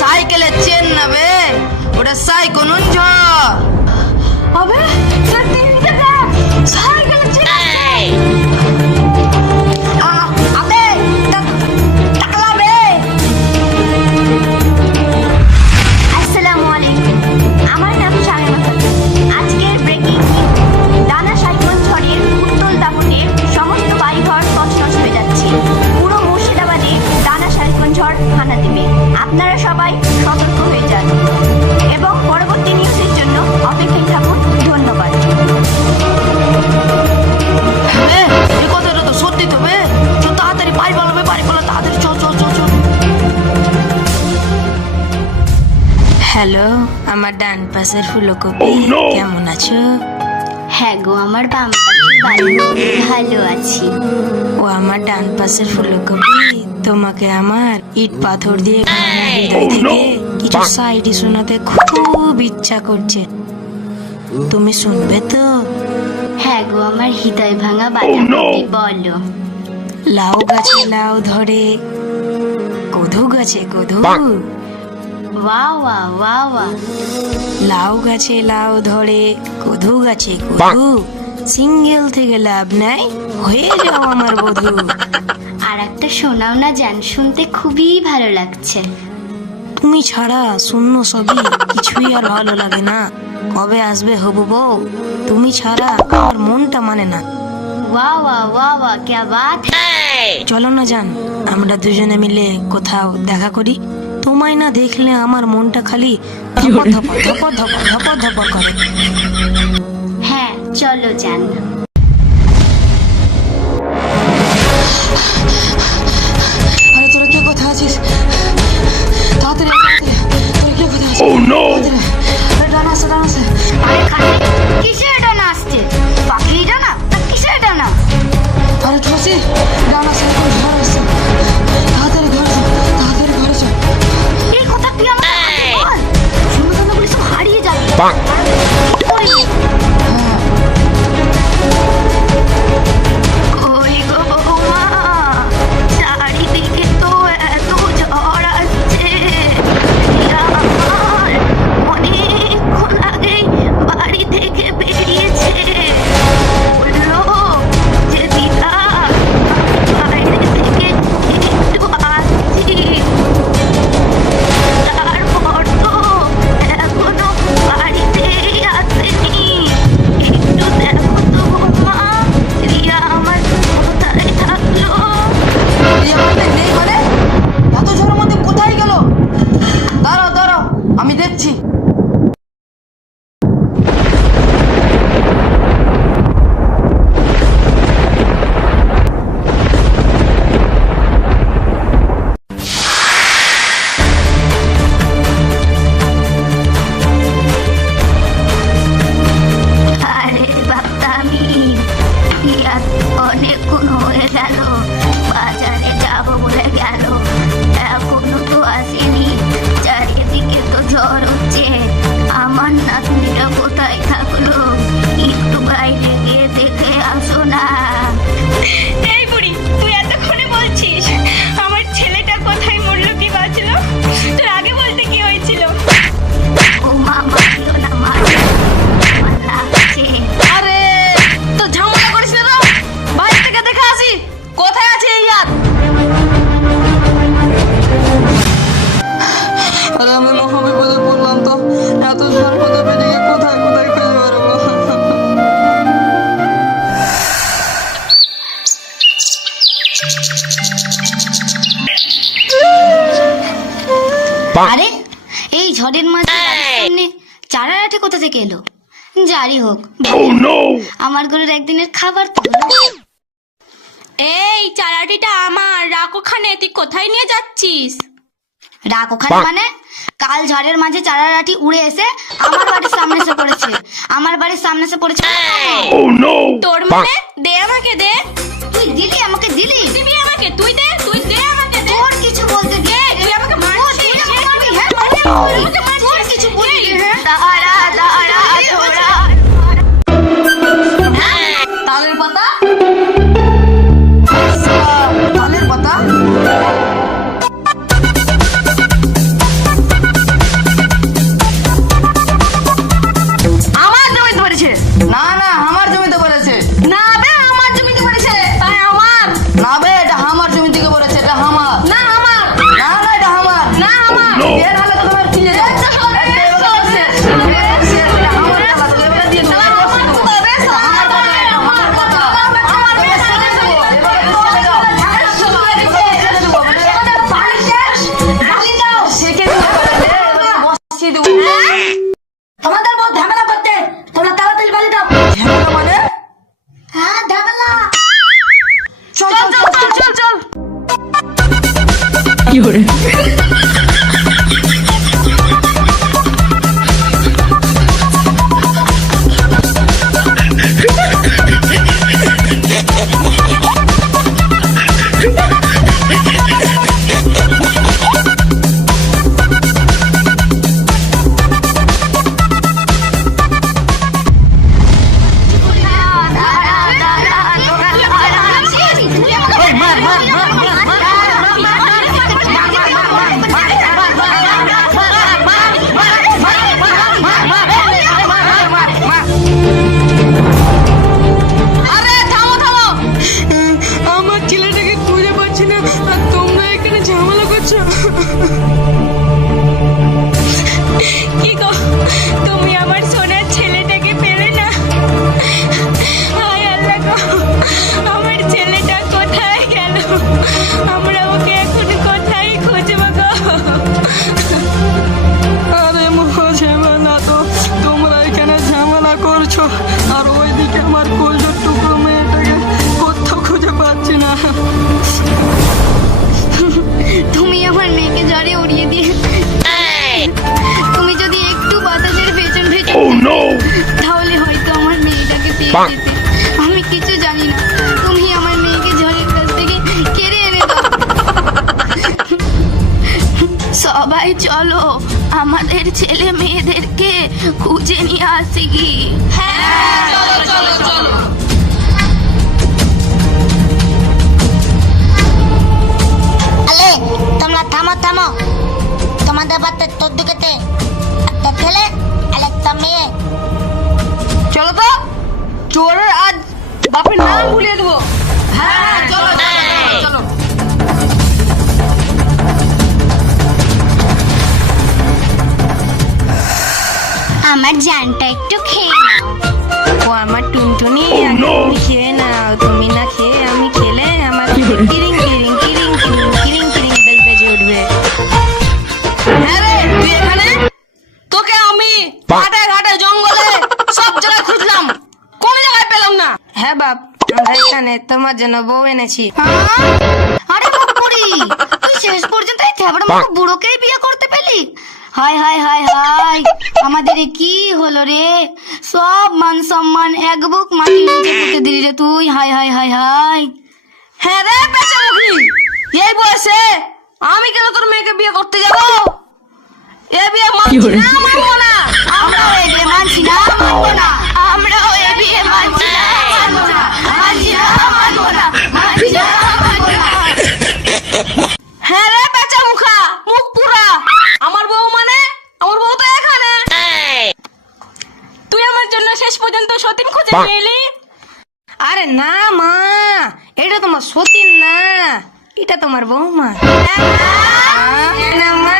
সাইকেলের চেন নেবে, ওটা সাইকেল হবে সাইকেলের চেন। আসসালামু আলাইকুম, আমার নাম শামিমা। আজকের ব্রেকিং দানা সাইক্লোন ঝড়ের উত্তল দাপটে সমস্ত বাড়িঘর তছনছ হয়ে যাচ্ছে। পুরো মুর্শিদাবাদে দানা সাইক্লোন ঝড় হানা দেবে। আপনারা সবাই সতর্ক হয়ে যান এবং পরবর্তী নিউজের জন্য অপেক্ষায় থাকুন। ধন্যবাদ। এই কথাটা তো সত্যি তবে তাড়াতাড়ি বাড়ি পালাবে, বাড়ি পালা তাড়াতাড়ি, চল চল চল চল। হ্যালো, আমার ডান পাশের ফুলকপি, কেমন আছো? হ্যাঁ গো, আমার বাম পাশে বাড়ি, ভালো আছি। ও আমার ডান পাশের ফুলকপি, তোমাকে আমার ইট পাথর দিয়ে হৃদয় থেকে কিছু সাইডি শোনাতে খুব ইচ্ছা করছে, তুমি শুনবে তো? হ্যাঁ গো, আমার হৃদয় ভাঙা বাঁধাকপি, বলো। লাউ গাছে লাউ ধরে, কদু গাছে কদু। ওয়া ওয়া ওয়া ওয়া। লাউ গাছে লাউ ধরে, কদু গাছে কদু, সিঙ্গেল থেকে লাভ নাই, হয়ে যাও আমার বধূ। আর একটা শোনাও না জান, শুনতে খুবই ভালো লাগছে। তুমি ছাড়া শূন্য সবই, কিছুই আর ভালো লাগে না। কবে আসবে হবু বউ? তুমি ছাড়া আমার মনটা মানে না। ওয়া ওয়া ওয়া ওয়া, क्या बात है। চলো না জান, আমরা দুজনে মিলে কোথাও দেখা করি। তোমায় না দেখলে আমার মনটা খালি ধপর ধপর ধপর ধপর ধপর ধপর করে। হ্যাঁ চলো জান। আরে তোরা কে কোথায় আছিস? তাড়াতাড়ি তোরা কে কোথায় আছিস? আরে ডানা আছে, ডানা আছে। আরে খালি কিসের ডানা আসছে? পাখি ডানা? কিসের ডানা? আরে ঠোসি, ডানা আছে, ঝড় আসছে। তাড়াতাড়ি ঘরে চল, তাড়াতাড়ি ঘরে চল। এই কথা তুই আমাকে বল, শুনে তো বলি সব হারিয়ে যাবে। ওই ওই গো বৌমা, চারিদিকে তো এত ঝড় আসছে। আমার অনেকক্ষণ আগেই বাড়ি থেকে বেরিয়েছে, বললো যে দিদা বাইরে থেকে একটু আসছি। তারপর তো এখনো বাড়িতেই আসেনি। একটু দেখো তো বৌমা, রিয়া আমার কোথায় থাকলো? রিয়া আমাদের নেই মানে? এত ঝড়ের মধ্যে কোথায় গেল? দাঁড়াও দাঁড়াও, আমি দেখছি। আরে বাপ্তামি, রিয়া অনেকক্ষণ হয়ে গেল, বাজারে যাবো বলে গেল, এখনো তো আসেনি। চারিদিকে তো ঝড় হচ্ছে, আমার নাতনিটা কোথায় থাকলো? একটু বাইরে গিয়ে দেখে আসো না। এই বুড়ি, তুই এতক্ষণে বলছিস আমার ছেলেটা কোথায় মরলো কি বাঁচলো? তোর আগে বলতে কি হয়েছিল? ও মা, মারলো না, মারলো আমার লাগছে। আরে তো ঝামেলা করিস না তো, বাইরে থেকে দেখে আসি কোথায় আছে এই ইয়ার। আরে আমি মহাবিপদে পড়লাম তো, এত ঝড় মধ্যে বেরিয়ে কোথায় কোথায় ফেলে বেরোবো। আরে এই ঝড়ের মাঝে সামনে চারাটি কোথা থেকে এলো? যাই হোক, আমার গরুর একদিনের খাবার তো হলো। এই চারাটিটা আমার, রাখ ওখানে। তুই কোথায় নিয়ে যাচ্ছিস? রাখ ওখানে মানে? কাল ঝড়ের মাঝে চারাটি উড়ে এসে আমার বাড়ির সামনে এসে পড়েছে। আমার বাড়ির সামনে এসে পড়েছে। তোর মানে? দে আমাকে, দে। তুই দিলি আমাকে, দিলি দিবি আমাকে? তুই দে, তুই দে আমাকে, দে। তোর কিছু বলতে দে। তুই আমাকে মারছিস, তোর কিছু বলবি? হ্যাঁ, দাঁড়া দাঁড়া তোরা। তালের পাতা, তালের পাতা। আমার জমিতে পড়েছে। না না আমার জমিতে পড়েছে। না বে, আমার জমিতে পড়েছে। তাই আমার। না বে, এটা আমার জমি থেকে পড়েছে, এটা আমার। না আমার। না না এটা আমার। না আমার। এর হালে তো তোমার কিনে যাও। এটা আমার খেলা, তো এবারে দিয়ে দেবো। আমার কথা, আমার কথা। তোমাদের বহুত ঝামেলা করতে, তোমরা তাড়াতাড়ি বালি দাও। ঝামেলা মানে? হ্যাঁ, ঝামেলা। চল চল চল চল চল। আমার ছেলেটাকে খুঁজে পাচ্ছি না, আর তোমরা এখানে ঝামেলা করছো। কি গো, তুমি আমার সোনার ছেলেটাকে পেলে না? হায় আল্লাহ গো, আমার ছেলেটা কোথায় গেল? আমরা ওকে এখন কোথায় খুঁজবো গো? আরে মহা ঝামেলা তো, তোমরা এখানে ঝামেলা করছো, আর ওইদিকে আমার কলজোর টুকরো মেয়েটাকে কোথাও খুঁজে পাচ্ছি না। তুমি আমার মেয়েকে জ্বরে উড়িয়ে দিয়ে, তুমি যদি একটু বাতাসের পেছন পেছন তাহলে হয়তো আমার মেয়েটাকে পেয়ে যেতে। আমি কিছু জানি না, তুমি আমার মেয়েকে ঝড়ের কাছ থেকে কেড়ে এনে দাও। সবাই চলো, আমাদের ছেলে মেয়েদেরকে খুঁজে নিয়ে আসি। হ্যাঁ, চলো চলো চলো। আলে তোমরা থামো থামো, তোমাদের বাড়িতে তোর দিকেতে একটা ছেলে আর একটা মেয়ে। চলো তো, চোরের আজ বাপের নাম ভুলিয়ে দেবো। হ্যাঁ চলো চলো চলো। আমার জানটা একটু খেয়ে নাও। ও আমার টুনটুনি, আগে তুমি খেয়ে নাও। তুমি না খেয়ে আমি খেলে আমার কিরিং কিরিং কিরিং কিরিং কিরিং কিরিং বেজে উঠবে। হ্যাঁ রে, তুই এখানে? তোকে আমি ঘাটে ঘাটে জঙ্গলে সব জায়গায় খুঁজলাম, কোনো জায়গায় পেলাম না। হ্যাঁ বাপ, আমরা এখানে তোমার জন্য বউ এনেছি। আরে বাপুরি, তুই শেষ পর্যন্ত এই থেবড়া মুখ বুড়োকেই বিয়ে করতে পেলি? হায় হায় হায় হায়, আমাদের এ কি হলো রে? সব মান সম্মান এক বুক মাটি নিচে পুঁতে দিলি রে তুই। হায় হায় হায় হায়। হ্যাঁ রে পেঁচামুখী, এই বয়সে আমি কেন তোর মেয়েকে বিয়ে করতে যাব? এ বিয়ে মানছি না, মানবো না। আমরাও এই বিয়ে মানছি না, মানবো না। আমরাও এই বিয়ে মানছি না, মানবো না। মানছি না, মানবো না। মানছি না, মানবো না। হ্যাঁ রে পেঁচামুখা, মুখ পুরা। আমার বউ মানে আমার বউ তো এখানে। তুই আমার জন্য শেষ পর্যন্ত সতীন খুঁজে নিয়ে এলি? আরে না মা, এটা তোমার সতীন না, এটা তোমার বৌমা। না মা।